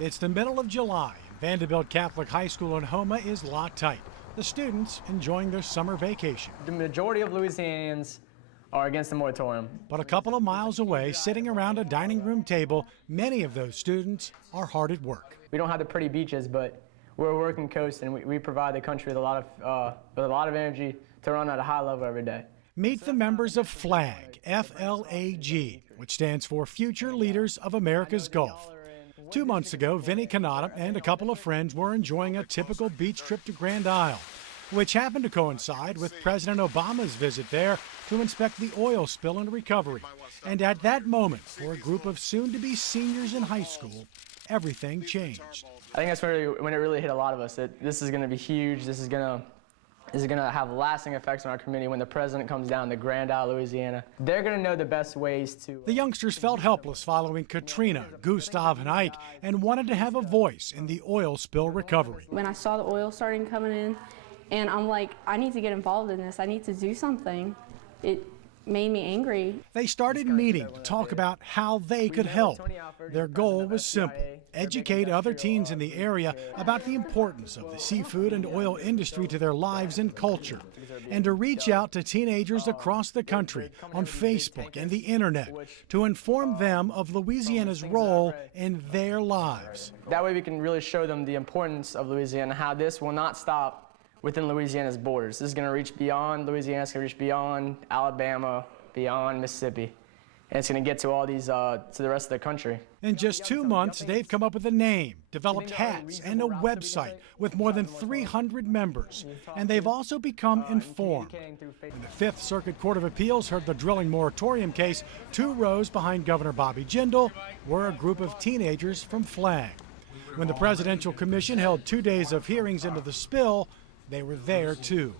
It's the middle of July, and Vanderbilt Catholic High School in Houma is locked tight. The students enjoying their summer vacation. The majority of Louisianians are against the moratorium. But a couple of miles away, sitting around a dining room table, many of those students are hard at work. We don't have the pretty beaches, but we're a working coast, and we provide the country with a lot of energy to run at a high level every day. Meet the members of FLAG, F-L-A-G, which stands for Future Leaders of America's Gulf. 2 months ago, Vinnie Canada and a couple of friends were enjoying a typical beach trip to Grand Isle, which happened to coincide with President Obama's visit there to inspect the oil spill and recovery. And at that moment, for a group of soon-to-be seniors in high school, everything changed. I think that's when it really hit a lot of us, that this is going to be huge. This is going to have lasting effects on our community when the president comes down to Grand Isle, Louisiana. They're going to know the best ways to... The youngsters felt helpless following Katrina, Gustav, and Ike, and wanted to have a voice in the oil spill recovery. When I saw the oil starting coming in, and I'm like, I need to get involved in this. I need to do something. It made me angry. They started meeting to talk about how they could help. Their goal was simple: educate other teens in the area about the importance of the seafood and oil industry to their lives and culture, and to reach out to teenagers across the country on Facebook and the internet to inform them of Louisiana's role in their lives. That way we can really show them the importance of Louisiana, how this will not stop within Louisiana's borders. This is going to reach beyond Louisiana, it's going to reach beyond Alabama, beyond Mississippi, and it's going to get to all these, to the rest of the country. In just 2 months, they've come up with a name, developed hats, and a website with more than 300 members. And they've also become informed. When the Fifth Circuit Court of Appeals heard the drilling moratorium case, 2 rows behind Governor Bobby Jindal were a group of teenagers from FLAG. When the Presidential Commission held 2 days of hearings into the spill, they were there too.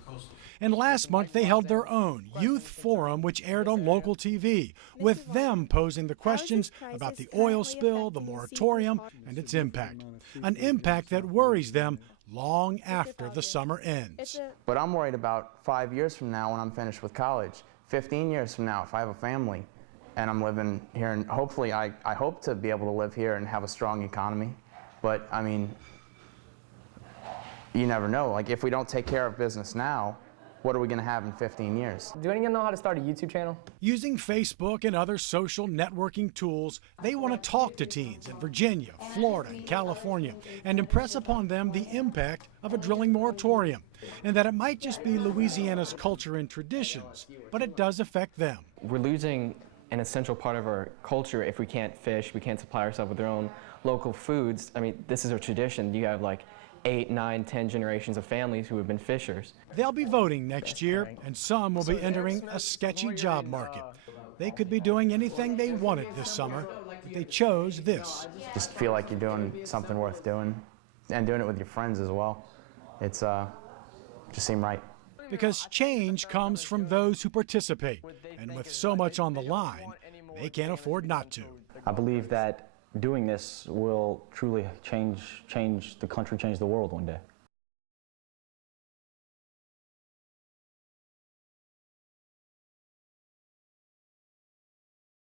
And last month they held their own youth forum, which aired on local TV, with them posing the questions about the oil spill, the moratorium, and its impact. An impact that worries them long after the summer ends. But I'm worried about 5 years from now when I'm finished with college, 15 years from now if I have a family and I'm living here, and hopefully I hope to be able to live here and have a strong economy. But I mean, you never know. Like, if we don't take care of business now, what are we going to have in 15 years? Do any of you know how to start a YouTube channel? Using Facebook and other social networking tools, they want to talk to teens in Virginia, Florida, and California and impress upon them the impact of a drilling moratorium, and that it might just be Louisiana's culture and traditions, but it does affect them. We're losing an essential part of our culture if we can't fish, we can't supply ourselves with our own local foods. I mean, this is a tradition. You have like 8, 9, 10 generations of families who have been fishers. They'll be voting next year, and some will be entering a sketchy job market. They could be doing anything they wanted this summer, but they chose this. Just feel like you're doing something worth doing, and doing it with your friends as well. It's just seemed right. Because change comes from those who participate, and with so much on the line, they can't afford not to. I believe that doing this will truly change the country, change the world one day.